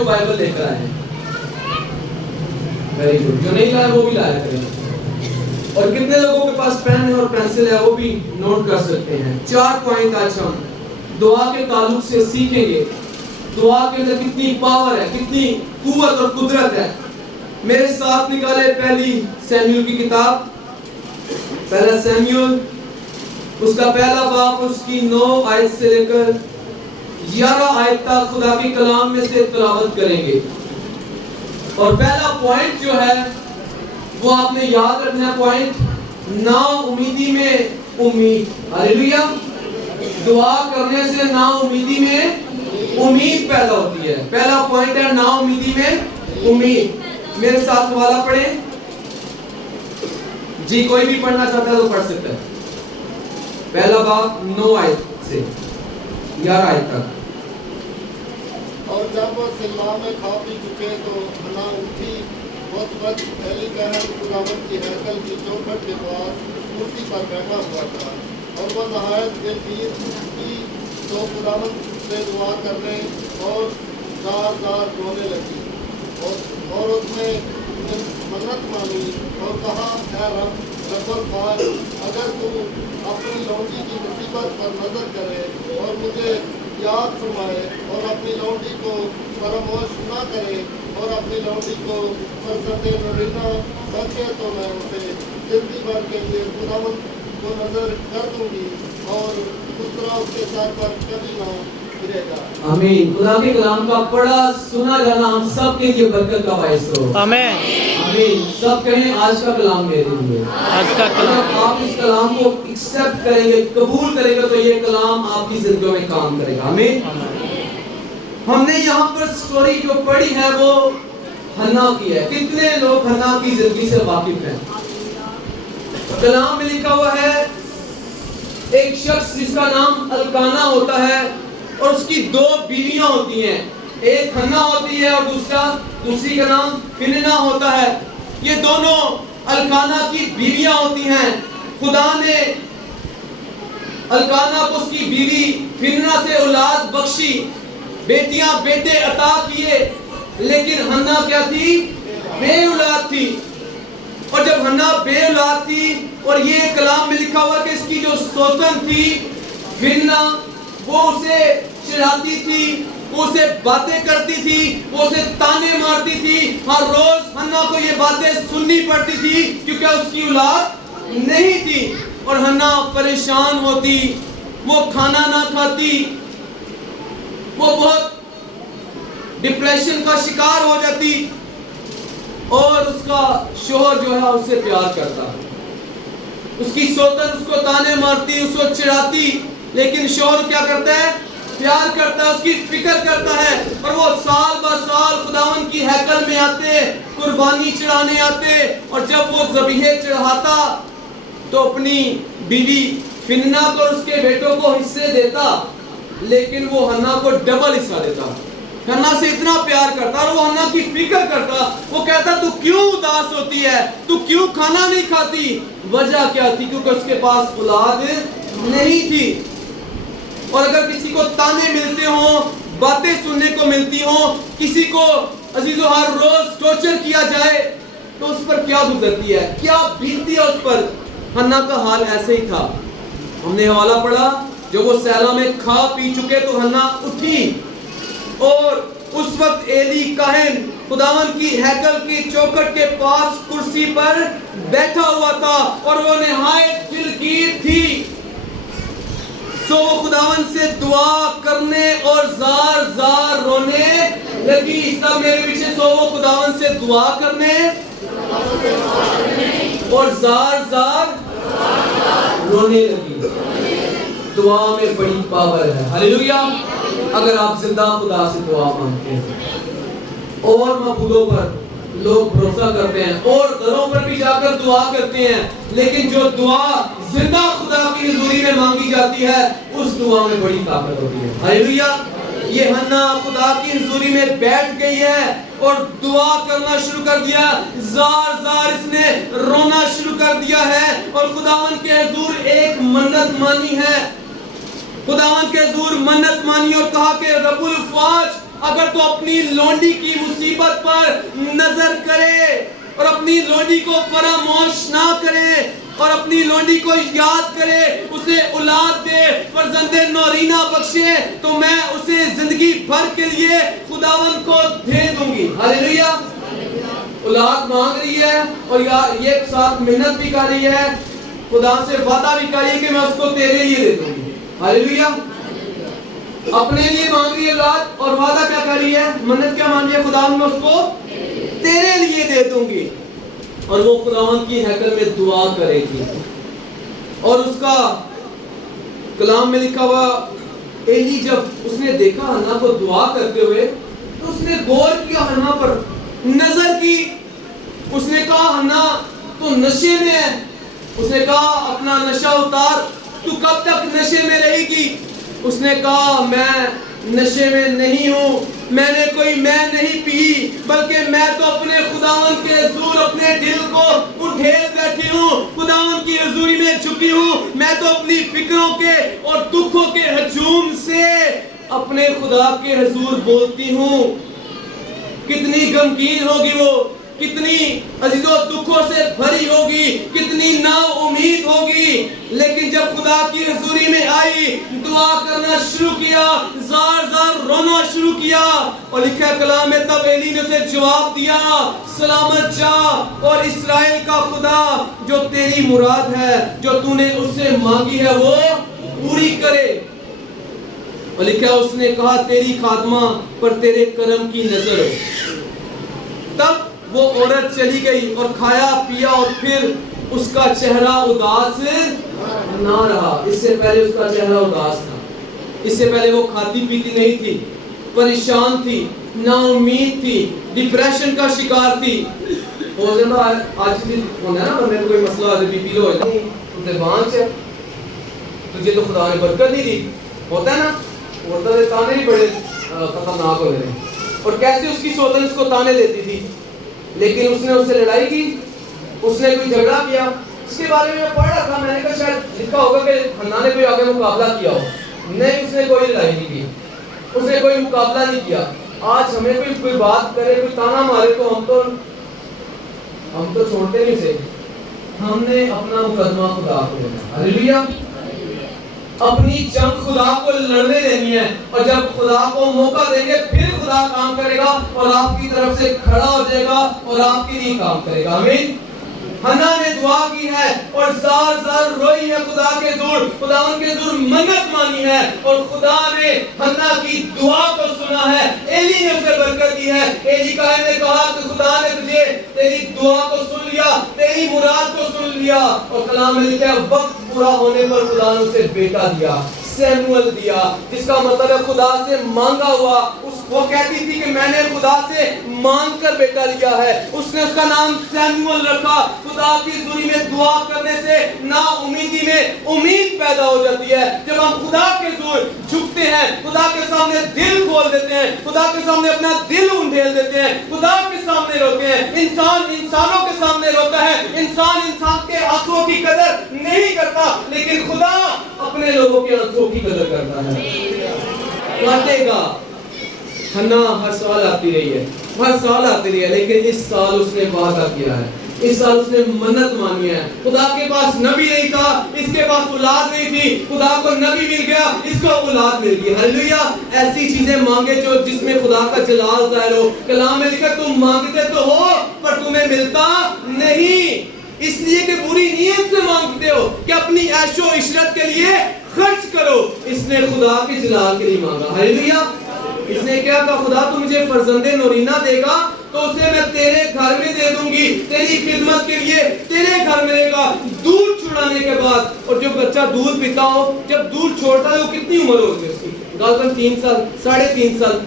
جو بائبل لے کر آئے ہیں؟ Very good. جو نہیں لائے وہ بھی لایا کریں. اور کتنے لوگوں کے پاس پین ہے اور پینسل ہے وہ بھی نوٹ کر سکتے ہیں. 4 پوائنٹ آج ہم دعا کے تعلق سے سیکھیں گے. دعا کے اندر کتنی پاور ہے, کتنی قوت اور قدرت ہے. میرے ساتھ نکالے پہلی سیموئیل کی کتاب, پہلا سیموئیل اس کا پہلا باب, اس کی 9 آیت سے لے کر 11 آیت تک خدا کے کلام میں سے تلاوت کریں گے. اور پہلا پوائنٹ جو ہے وہ آپ نے یاد رکھنا ہے, پوائنٹ نا امیدی میں امید. ہاللیلویا. دعا کرنے سے نا امیدی میں امید پیدا ہوتی ہے. پہلا پوائنٹ ہے نا امیدی میں امید. میرے ساتھ حوالہ پڑھیں جی, کوئی بھی پڑھنا چاہتا ہے تو پڑھ سکتا ہے. پہلا باب 9 آیت سے 11 آیت تک. اور جب وہ سلہ میں کھا پی چکے تو حنا اٹھی. اس وقت ایلی کہن خداوند کی ہیکل کی چوکھٹ کے پاس کرسی پر بیٹھا ہوا تھا, اور وہ نہایت دلگیر کی تو خداوند سے دعا کرنے اور زار زار رونے لگی. اور اس نے منت مانی اور کہا, اے رب الفاظ, اگر تو اپنی لونڈی کی مصیبت پر نظر کرے اور مجھے یاد فرمائے اور اپنی لونڈی کو فراموش نہ کرے اور اپنی لونڈی کو فرزند نورینا بخشے, تو میں اسے زندگی بھر کے لیے خداوند کو نظر کر دوں گی اور اس طرح اس کے سر پر کبھی نہ گرے گا. آمین. خدا کے کلام کا پڑھا سنا جانا ہم سب کے لیے برکت کا باعث ہو. آمین. آمین. سب کہیں آج کا کلام میرے لیے. آج کا کلام. اگر آپ اس کلام کو ایکسپٹ کریں گے, قبول کریں گے, تو یہ کلام آپ کی زندگیوں میں کام کرے گا. آمین. ہم نے یہاں پر سٹوری جو پڑھی ہے وہ حنا کی ہے. کتنے لوگ حنا کی زندگی سے واقف ہیں؟ کلام میں لکھا ہوا ہے ایک شخص جس کا نام الکانا ہوتا ہے اور اس کی 2 بیویاں ہوتی ہیں. ایک حنا ہوتی ہے اور دوسری کا نام پھننا ہوتا ہے. یہ دونوں الکانا کی بیویاں ہوتی ہیں. خدا نے الکانا کو اس کی بیوی پھننا سے اولاد بخشی, بیٹیاں بیٹے عطا کیے, لیکن حنا کیا تھی؟ بے اولاد تھی. اور جب حنا بے اولاد تھی, اور یہ کلام میں لکھا ہوا کہ اس کی جو سوتن تھی پھننا, وہ اسے چڑھاتی تھی, وہ اسے باتیں کرتی تھی, وہ اسے تانے مارتی تھی. ہر روز حنا کو یہ باتیں سننی پڑتی تھی کیونکہ اس کی اولاد نہیں تھی. اور حنا پریشان ہوتی, وہ کھانا نہ کھاتی, وہ بہت ڈپریشن کا شکار ہو جاتی. اور اس کا شوہر جو ہے اس سے پیار کرتا, اس کی سوتن اس کو تانے مارتی, اس کو چڑھاتی, لیکن شوہر کیا کرتا ہے؟ پیار کرتا ہے, اس کی فکر کرتا ہے. اور وہ سال بہ سال خداوند کی ہیکل میں آتے, قربانی چڑھانے آتے, اور جب وہ ذبیحے چڑھاتا تو اپنی بیوی پھننا کو اور اس کے بیٹوں کو حصے دیتا, لیکن وہ حنا کو ڈبل حصہ دیتا. حنا سے اتنا پیار کرتا اور وہ حنا کی فکر کرتا. وہ کہتا تو کیوں اداس ہوتی ہے, تو کیوں کھانا نہیں کھاتی؟ وجہ کیا تھی؟ کیونکہ اس کے پاس اولاد نہیں تھی. اور اگر کسی کو تانے ملتے ہوں, باتیں سننے کو ملتی ہوں, کسی کو عزیزو ہر روز ٹارچر کیا جائے, تو اس پر کیا گزرتی ہے, کیا بیتتی ہے اس پر؟ حنا کا حال ایسے ہی تھا. ہم نے حوالہ پڑھا, جب وہ سیلا میں کھا پی چکے تو حنا اٹھی, اور اس وقت ایلی کاہن خداوند کی ہیکل کی چوکھٹ کے پاس کرسی پر بیٹھا ہوا تھا, اور وہ نہایت دلگیر تھی. سو وہ خداوند سے دعا کرنے اور زار زار رونے لگی. سب میرے پیچھے, سو وہ خداوند سے دعا کرنے اور زار زار رونے لگی. دعا میں بڑی پاور ہے. ہاللیلویا. اگر آپ زندہ خدا سے دعا مانگتے ہیں, اور معبودوں پر لوگ بھروسہ کرتے ہیں, اور گھروں پر بھی جا کر دعا کرتے ہیں, لیکن جو دعا زندہ خدا کی حضوری میں مانگی جاتی ہے, اس دعا میں بڑی طاقت ہوتی ہے. ہاللیلویا. یہ حنا خدا کی حضوری میں بیٹھ گئی ہے اور دعا کرنا شروع کر دیا, زار زار اس نے رونا شروع کر دیا ہے, اور خداوند کے حضور ایک منت مانی ہے. خداوند کے حضور منت مانی اور کہا کہ رب الفاج, اگر تو اپنی لونڈی کی مصیبت پر نظر کرے اور اپنی لونڈی کو فراموش نہ کرے اور اپنی لونڈی کو یاد کرے, اسے اولاد دے, فرزند نورینہ بخشے, تو میں اسے زندگی بھر کے لیے خداوند کو دے دوں گی. ہاللیلویہ. اولاد مانگ رہی ہے اور یہ ساتھ محنت بھی کر رہی ہے, خدا سے وعدہ بھی کر رہی ہے کہ میں اس کو تیرے لیے دے دوں گی. ہاللیلویہ. اپنے لیے مانگ رہی ہے اولاد اور وعدہ کیا کر رہی ہے, منت کیا مان رہی ہے, خداوند میں اس کو تیرے لیے دے دوں گی. اور وہ خداوند کی ہیکل میں دعا کرے گی. اور اس کا کلام میں لکھا ہوا, ایلی جب اس نے دیکھا ہنا کو دعا کرتے ہوئے تو اس نے غور کیا ہنا پر, نظر کی. اس نے کہا ہنا تو نشے میں ہے. اس نے کہا اپنا نشہ اتار, تو کب تک نشے میں رہے گی. اس نے کہا میں نشے میں نہیں ہوں, میں نے کوئی میں نہیں پی, بلکہ میں تو اپنے خداوند کے حضور اپنے دل کو اٹھیل بیٹھی ہوں, خداوند کی حضوری میں چھپی ہوں. میں تو اپنی فکروں کے اور دکھوں کے ہجوم سے اپنے خدا کے حضور بولتی ہوں. کتنی غمگین ہوگی وہ, کتنی عزیزوں دکھوں سے بھری ہوگی, کتنی نا امید ہوگی, لیکن جب خدا کی حضوری میں آئی, دعا کرنا شروع کیا, زار زار رونا شروع کیا, اور لکھا ہے کلام میں تب ایلی نے اسے جواب دیا, سلامت جا اور اسرائیل کا خدا جو تیری مراد ہے, جو تو نے اس سے مانگی ہے, وہ پوری کرے. اور لکھا اس نے کہا تیری خاتمہ پر تیرے کرم کی نظر ہو. تب وہ عورت چلی گئی اور کھایا پیا, اور پھر اس کا چہرہ اداس نہ رہا. اس سے پہلے اس کا چہرہ اداس تھا. اس سے پہلے وہ کھاتی پیتی نہیں تھی, پریشان تھی, نا امید تھی, ڈپریشن کا شکار تھی. ہو جاتا آج بھی ہونا ہے نا, بندے کو کوئی مسئلہ آ جائے, بی پی لو ہو جائے, تجھے بانچ ہے, تجھے تو خدا نے برکت نہیں دی. ہوتا ہے نا, ہوتا ہے, تانے بھی بڑے خطرناک ہو گئے. اور کیسے اس کی سوتن اس کو تانے دیتی تھی, لیکن اس نے اس سے لڑائی کی, اس نے کوئی جھگڑا کیا. اس کے بارے میں پڑھ رہا تھا, میں نے کہا شاید لکھا ہوگا کہ حنا نے کوئی آگے مقابلہ کیا ہو. نہیں, اس نے کوئی لڑائی نہیں کی, اس نے کوئی مقابلہ نہیں کیا. آج ہمیں کوئی بات کرے, کوئی تانا مارے, تو ہم تو چھوڑتے نہیں سے. ہم نے اپنا مقدمہ خدا کو دینا. ہاللیلویہ. اپنی جنگ خدا کو لڑنے دینی ہے, اور جب خدا کو موقع دیں گے پھر خدا کام کرے گا, اور آپ کی طرف سے کھڑا ہو جائے گا اور آپ کے لیے کام کرے گا. آمین. حنا نے دعا کی ہے اور زار زار روئی ہے خدا کے حضور, خداوند کے حضور منت مانی ہے, اور خدا نے حنا کی دعا کو سنا ہے. ایلی نے اسے برکت دی ہے. ایلی کاہن نے کہا کہ خدا نے تجھے تیری دعا کو سن لیا, تیری مراد کو سن لیا. اور کلام میں لکھا ہے وقت پورا ہونے پر خدا نے اسے بیٹا دیا, سیموئل دیا, جس کا مطلب ہے خدا سے مانگا ہوا. وہ کہتی تھی کہ میں نے خدا سے مانگ کر بیٹا لیا ہے. اس نے اس کا نام سیموئل رکھا. خدا کی حضوری میں دعا کرنے سے نا امیدی میں امید پیدا ہو جاتی ہے. جب ہم خدا کے حضور جھکتے ہیں, خدا کے سامنے دل کھول دیتے ہیں, خدا کے سامنے اپنا دل انڈھیل دیتے ہیں, خدا کے سامنے روتے ہیں. انسان انسانوں کے سامنے روتا ہے, انسان کے آنسوؤں کی قدر نہیں کرتا, لیکن خدا اپنے لوگوں کے آنسوؤں کی قدر کرتا ہے. کاٹے گا. حنا ہر سال آتی رہی ہے, ہر سال آتی رہی ہے, لیکن اس سال اس نے وعدہ کیا ہے, اس سال اس نے منت مانگی ہے. خدا کے پاس نبی نہیں تھا, اس کے پاس اولاد نہیں تھی, خدا کو نبی مل گیا, اس کو اولاد مل گئی. ہاللیلویہ. ایسی چیزیں مانگے جو جس میں خدا کا جلال ظاہر ہو. کلام میں لکھا تم مانگتے تو ہو پر تمہیں ملتا نہیں, اس لیے کہ بری نیت سے مانگتے ہو کہ اپنی عیش و عشرت کے لیے خرچ کرو. اس نے خدا کے جلال کے لیے مانگا. ہاللیلویہ. اس نے کیا کہا, خدا تو مجھے فرزند نورینہ دے گا تو اسے میں تیرے گھر میں دے دوں گی, تیری خدمت کے لیے تیرے گھر میں رہے گا. دودھ چھڑانے کے بعد, اور جو بچہ دودھ پیتا ہو جب دودھ چھوڑتا ہے وہ کتنی عمر ہوگی اس کی, غالباً 3 سال, 3.5 سال.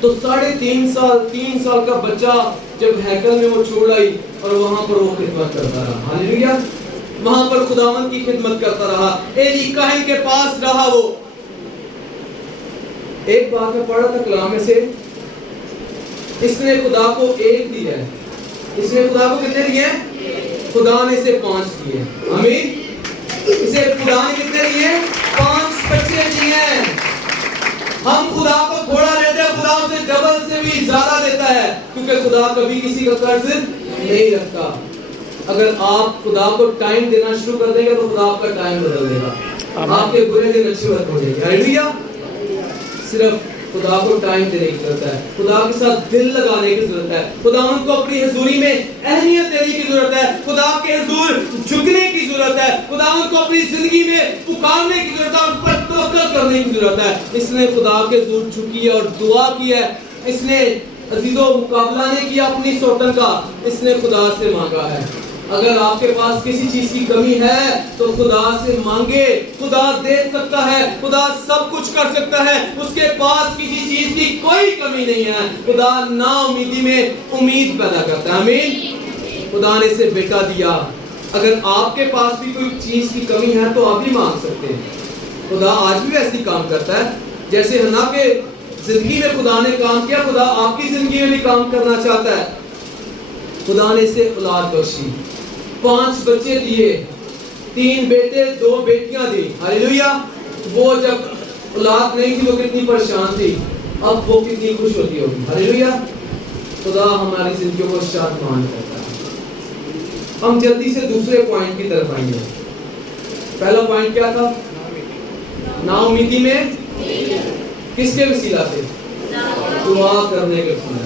تو 3.5 سال کا بچہ جب ہیکل میں وہ چھوڑ آئی اور وہاں پر وہ خدمت کرتا رہا. ہاللیلویہ. وہاں پر خداوند کی خدمت کرتا رہا. ایلی کاہن کے پاس رہا. وہ ایک بات میں پڑھا تھا کلام میں سے, اس نے خدا کو 1 دیا ہے. اس نے خدا کو کتنے دیے ہیں؟ خدا نے اسے 5 دیے ہیں. آمین. اسے خدا نے کتنے دیے ہیں؟ 5 بچے دیے ہیں. ہم خدا کو تھوڑا دیتے ہیں، خدا اسے ڈبل سے بھی زیادہ دیتا ہے، کیونکہ خدا کبھی کسی کا قرض نہیں رکھتا۔ اگر آپ خدا کو ٹائم دینا شروع کر دیں گے تو خدا آپ کا ٹائم بدل دے گا، آپ کے برے دن اچھے وقت ہو جائیں گے۔ ہاللیلویا۔ صرف خدا کو ٹائم دینے کی ضرورت ہے، خدا کے ساتھ دل لگانے کی ضرورت ہے، خدا ان کو اپنی حضوری میں اہمیت دینے کی ضرورت ہے، خدا کے حضور جھکنے کی ضرورت ہے، خدا ان کو اپنی زندگی میں پکارنے کی ضرورت ہے، ان پر توکل کرنے کی ضرورت ہے۔ اس نے خدا کے حضور جھکی ہے اور دعا کی ہے، اس نے عزیزو مقابلہ نہیں کیا اپنی سوتن کا، اس نے خدا سے مانگا ہے۔ اگر آپ کے پاس کسی چیز کی کمی ہے تو خدا سے مانگے، خدا دے سکتا ہے، خدا سب کچھ کر سکتا ہے، اس کے پاس کسی چیز کی کوئی کمی نہیں ہے۔ خدا نا امیدی میں امید پیدا کرتا ہے۔ آمین۔ خدا نے اسے بیٹا دیا، اگر آپ کے پاس بھی کوئی چیز کی کمی ہے تو آپ بھی مانگ سکتے ہیں۔ خدا آج بھی ویسے ہی کام کرتا ہے جیسے حنا کے زندگی میں خدا نے کام کیا، خدا آپ کی زندگی میں بھی کام کرنا چاہتا ہے۔ خدا نے اسے اولاد بخشی، 5 بچے دیے، 3 بیٹے 2 بیٹیاں دی۔ ہاللیلویا۔ وہ جب اولاد نہیں تھی وہ کتنی پریشان تھی، اب وہ کتنی خوش ہوتی ہوگی۔ ہاللیلویا۔ خدا ہماری زندگیوں کو شادمان کرتا ہے۔ ہم جلدی سے دوسرے پوائنٹ کی طرف آئیں گے۔ پہلا پوائنٹ کیا تھا؟ نا امیدی میں کس کے وسیلہ سے؟ دعا کرنے کے وسیلہ